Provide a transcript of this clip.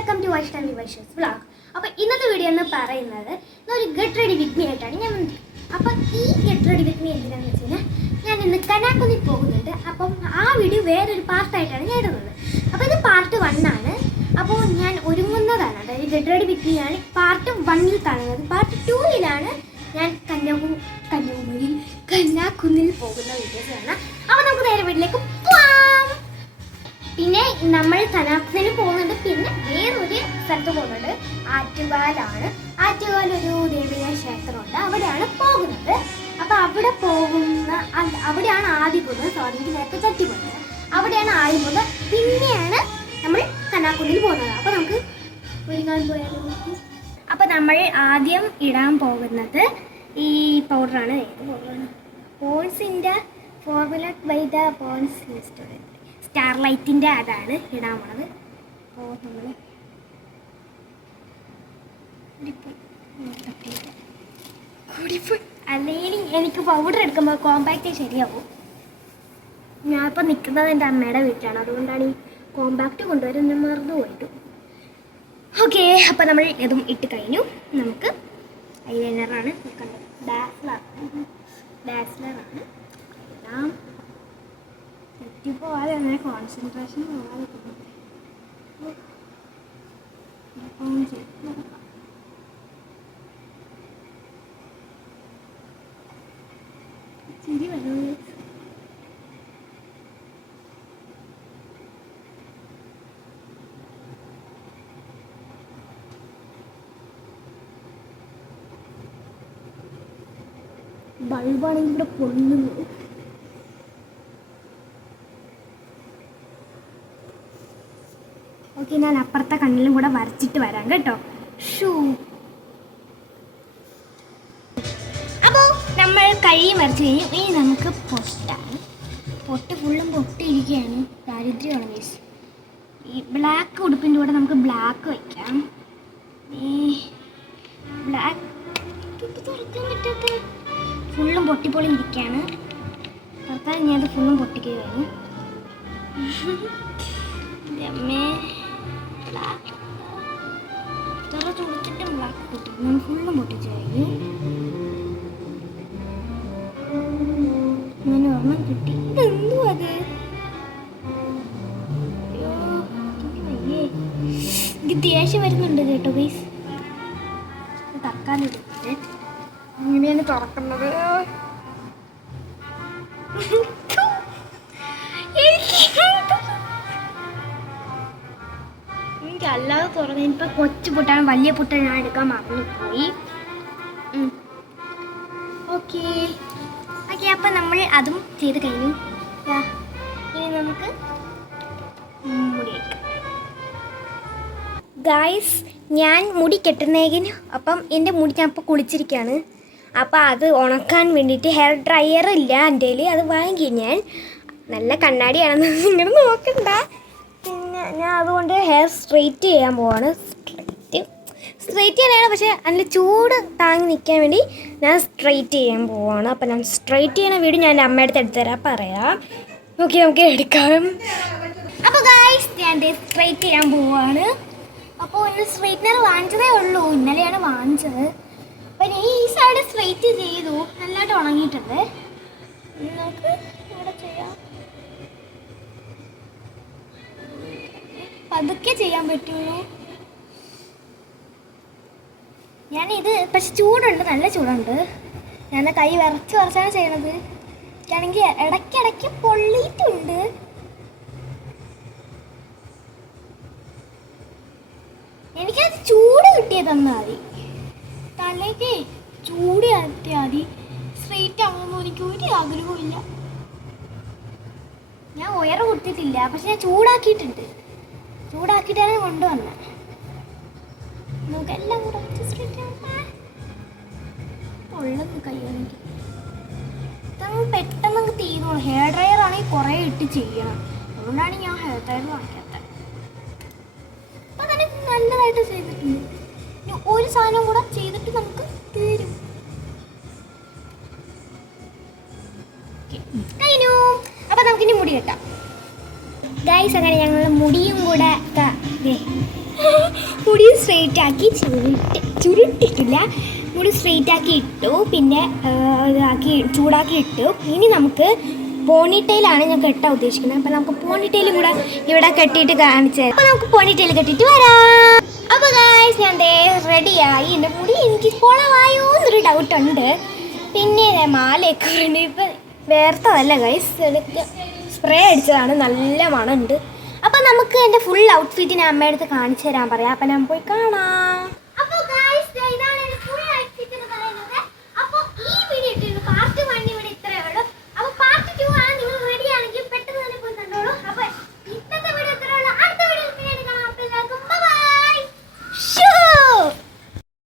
Welcome to Vaishnavi wishes vlog. അപ്പോൾ ഇന്നത്തെ video എന്ന് പറയുന്നത് ഒരു ഗെറ്റ് റെഡി വിത്ത് മീ ആയിട്ടാണ് ഞാൻ വന്നത്. അപ്പം ഈ ഗെറ്റ് റെഡി വിത്ത് മീ എന്തിനാണെന്ന് വെച്ച് കഴിഞ്ഞാൽ ഞാൻ ഇന്ന് കന്യാകുമാരി പോകുന്നുണ്ട്. അപ്പം ആ വീഡിയോ വേറൊരു പാർട്ടായിട്ടാണ് ഞാൻ ഇടുന്നത്. അപ്പോൾ ഇത് പാർട്ട് 1 ആണ്. അപ്പോൾ ഞാൻ ഒരുങ്ങുന്നതാണ്, അതായത് ഗെറ്റ് റെഡി വിത്ത് മീ ആണ് പാർട്ട് 1 കാണുന്നത്. പാർട്ട് 2 ഞാൻ കന്യാകുമാരിയിൽ പോകുന്ന വീഡിയോസ് കാണാം. അപ്പോൾ നമുക്ക് നേരെ വീട്ടിലേക്ക് പോവാം. പിന്നെ നമ്മൾ കന്യാകുമാരിയിൽ പോകുന്നുണ്ട്, പിന്നെ വേറൊരു സ്ഥലത്ത് പോകുന്നുണ്ട്. ആറ്റുകാലാണ്. ആറ്റുകാൽ ഒരു ദേവീയ ക്ഷേത്രമുണ്ട്, അവിടെയാണ് പോകുന്നത്. അപ്പോൾ അവിടെയാണ് ആദ്യം പോകുന്നത്. സ്വാതിക്ക് നേരത്തെ ചട്ടി പോകുന്നത്, അവിടെയാണ് ആദ്യം പോകുന്നത്. പിന്നെയാണ് നമ്മൾ കന്യാകുമാരിയിൽ പോകുന്നത്. അപ്പോൾ നമുക്ക് ഒരുങ്ങാൻ പോയാലും. അപ്പോൾ നമ്മൾ ആദ്യം ഇടാൻ പോകുന്നത് ഈ പൗഡറാണ്. ഏത് പൗഡറാണ്? പോൺസിൻ്റെ formula by the Pond's restaurant സ്റ്റാർലൈറ്റിൻ്റെ അതാണ് ഇടാൻ പോണത്. അപ്പോൾ നമ്മൾ കൂടിപ്പോയി, അല്ലെങ്കിൽ എനിക്ക് പൗഡർ എടുക്കുമ്പോൾ കോമ്പാക്റ്റ് ശരിയാവും. ഞാനിപ്പോൾ നിൽക്കുന്നത് എൻ്റെ അമ്മയുടെ വീട്ടിലാണ്, അതുകൊണ്ടാണ് ഈ കോമ്പാക്റ്റ് കൊണ്ടുവരാൻ ഞാൻ മറന്നു പോയിട്ടു. ഓക്കെ, അപ്പോൾ നമ്മൾ ഇതും ഇട്ട് കഴിഞ്ഞു. നമുക്ക് ഐലൈനറാണ് കണ്ടത്, ഡാസ്ലറാണ് ഇടാം. തെറ്റിപ്പോവാതെ അങ്ങനെ കോൺസെൻട്രേഷൻ പോകാതെ ചിരി വരുന്നത്. ബൾബാണെങ്കിൽ ഇവിടെ പൊള്ളുന്നു. ഓക്കെ, ഞാൻ അപ്പുറത്തെ കണ്ണിലും കൂടെ വരച്ചിട്ട് വരാം കേട്ടോ. അപ്പോൾ നമ്മൾ കൈയും വരച്ച് കഴിഞ്ഞു. ഇനി നമുക്ക് പൊട്ടാണ്. പൊട്ട് ഫുള്ളും പൊട്ടിയിരിക്കുകയാണ്. ദാരിദ്ര്യമാണ് മീസ്. ഈ ബ്ലാക്ക് ഉടുപ്പിൻ്റെ കൂടെ നമുക്ക് ബ്ലാക്ക് വയ്ക്കാം. ഈ ബ്ലാക്ക് തുറക്കാൻ പറ്റാത്ത ഫുള്ളും പൊട്ടിപ്പൊളി ഇരിക്കുകയാണ്. തുറക്കാൻ ഞാനത് ഫുള്ളും പൊട്ടിക്കുകയാണ്. അമ്മേ, ബ്ലാക്ക് തുറച്ചിട്ട് ബ്ലാക്ക് പൊട്ടി ഞാൻ ഫുള്ളും പൊട്ടിച്ചു കഴിഞ്ഞു. ഞാൻ ഓർമ്മ കിട്ടി. ഇതെന്തോ അത്? അയ്യോ, അയ്യേ, എനിക്ക് ദേഷ്യം വരുന്നുണ്ട് കേട്ടോ ഗൈസ്. തക്കാളി എടുത്തിട്ട് ഇങ്ങനെയാണ് തുറക്കുന്നത്. എനിക്ക് അല്ലാതെ തുറന്ന് ഇപ്പം കൊച്ചു പൊട്ടാണ്, വലിയ പൊട്ട ഞാൻ എടുക്കാൻ മറന്നു പോയി. ഓക്കെ ഓക്കെ, അപ്പം നമ്മൾ അതും ചെയ്ത് കഴിഞ്ഞു. ഇനി നമുക്ക് മുടി വയ്ക്കാം. ഗായ്സ്, ഞാൻ മുടി കെട്ടുന്നതിന് അപ്പം എൻ്റെ മുടി ഞാൻ ഇപ്പോൾ കുളിച്ചിരിക്കുകയാണ്. അപ്പോൾ അത് ഉണക്കാൻ വേണ്ടിയിട്ട് ഹെയർ ഡ്രയർ ഇല്ല എൻ്റെ കയ്യിൽ, അത് വാങ്ങി. ഞാൻ നല്ല കണ്ണാടിയാണെന്ന് നിങ്ങൾ നോക്കണ്ട. പിന്നെ ഞാൻ അതുകൊണ്ട് ഹെയർ സ്ട്രെയിറ്റ് ചെയ്യാൻ പോവാണ്. സ്ട്രെയിറ്റ് ചെയ്യാനാണ്, പക്ഷേ അതിൽ ചൂട് താങ്ങി നിൽക്കാൻ വേണ്ടി ഞാൻ സ്ട്രെയിറ്റ് ചെയ്യാൻ പോവാണ്. അപ്പോൾ ഞാൻ സ്ട്രെയിറ്റ് ചെയ്യുന്ന വീഡിയോ ഞാൻ എൻ്റെ അമ്മയുടെ അടുത്ത് എടുത്തു തരാൻ പറയാം. ഓക്കെ, നമുക്ക് എടുക്കാം. അപ്പോൾ ഗായ്സ്, ഞാൻ സ്ട്രെയിറ്റ് ചെയ്യാൻ പോവാണ്. അപ്പോൾ ഇന്ന് സ്ട്രെയിറ്റ്നർ വാങ്ങിച്ചതേ ഉള്ളൂ, ഇന്നലെയാണ് വാങ്ങിച്ചത്. അപ്പം ഈ സൈഡ് സ്ട്രെയിറ്റ് ചെയ്തു, നല്ലതായിട്ട് ഉണങ്ങിയിട്ടുണ്ട്. നമുക്ക് ഇവിടെ ചെയ്യാം. പതുക്കെ ചെയ്യാൻ പറ്റുള്ളൂ. ഞാനിത് പക്ഷെ ചൂടുണ്ട്, നല്ല ചൂടുണ്ട്. ഞാൻ കൈ വരച്ചാണ് ചെയ്യണത്. എനിക്കാണെങ്കിൽ ഇടയ്ക്കിടയ്ക്ക് പൊള്ളിയിട്ടുണ്ട്. എനിക്കത് ചൂട് കിട്ടിയത് തന്നാൽ മതി, തലേക്ക് ചൂട് കത്തിയാൽ മതി. സ്ട്രെയിറ്റ് ആകുമ്പോൾ എനിക്ക് ഒരു ആഗ്രഹവും ഇല്ല. ഞാൻ ഉയരം കൊടുത്തിട്ടില്ല, പക്ഷെ ഞാൻ ചൂടാക്കിയിട്ടുണ്ട്. ചൂടാക്കിയിട്ടാണ് കൊണ്ടുവന്നത്. നമുക്കെല്ലാം കൂടെ ഉള്ളത് കയ്യാണെങ്കിൽ ഇതങ്ങ് പെട്ടെന്ന് തീരുള്ളൂ. ഹെയർ ഡ്രയർ ആണെങ്കിൽ കുറേ ഇട്ട് ചെയ്യണം, അതുകൊണ്ടാണ് ഞാൻ ഹെയർ ഡ്രയർ വാങ്ങിക്കാത്തത്. അപ്പം തന്നെ നല്ലതായിട്ട് ചെയ്തിട്ടുണ്ട്. ഇനി ഒരു സാധനം കൂടെ ചെയ്തിട്ട് നമുക്ക് തീരും. കഴിഞ്ഞു. അപ്പം നമുക്കിനി മുടി കെട്ടാം. ഗൈസ്, അങ്ങനെ ഞങ്ങൾ മുടിയും കൂടെ മുടി സ്ട്രെയിറ്റ് ആക്കി ചുരുട്ടിട്ടില്ല, മുടി സ്ട്രെയിറ്റ് ആക്കി ഇട്ടു, പിന്നെ ഇതാക്കി ചൂടാക്കി ഇട്ടു. ഇനി നമുക്ക് പോണിറ്റെയിലാണ് ഞാൻ കെട്ടാൻ ഉദ്ദേശിക്കുന്നത്. അപ്പം നമുക്ക് പോണിറ്റെയിലും കൂടെ ഇവിടെ കെട്ടിയിട്ട് കാണിച്ചു തരാം. അപ്പോൾ നമുക്ക് പോണിറ്റെയിൽ കെട്ടിയിട്ട് വരാം. അപ്പോൾ ഗൈസ് ഞാൻ റെഡിയായി. എൻ്റെ മുടി എനിക്ക് കുളമായോ എന്നൊരു ഡൗട്ടുണ്ട്. പിന്നെ മാലയൊക്കെ ഉണ്ട്. ഇപ്പം വേർത്തതല്ല ഗൈസ്, എനിക്ക് സ്പ്രേ അടിച്ചതാണ്, നല്ല മണമുണ്ട്. അപ്പം നമുക്ക് എൻ്റെ ഫുൾ ഔട്ട്ഫിറ്റ് ഞാൻ അമ്മയുടെ അടുത്ത് കാണിച്ചു തരാൻ പറയാം. അപ്പം ഞാൻ പോയി കാണാം.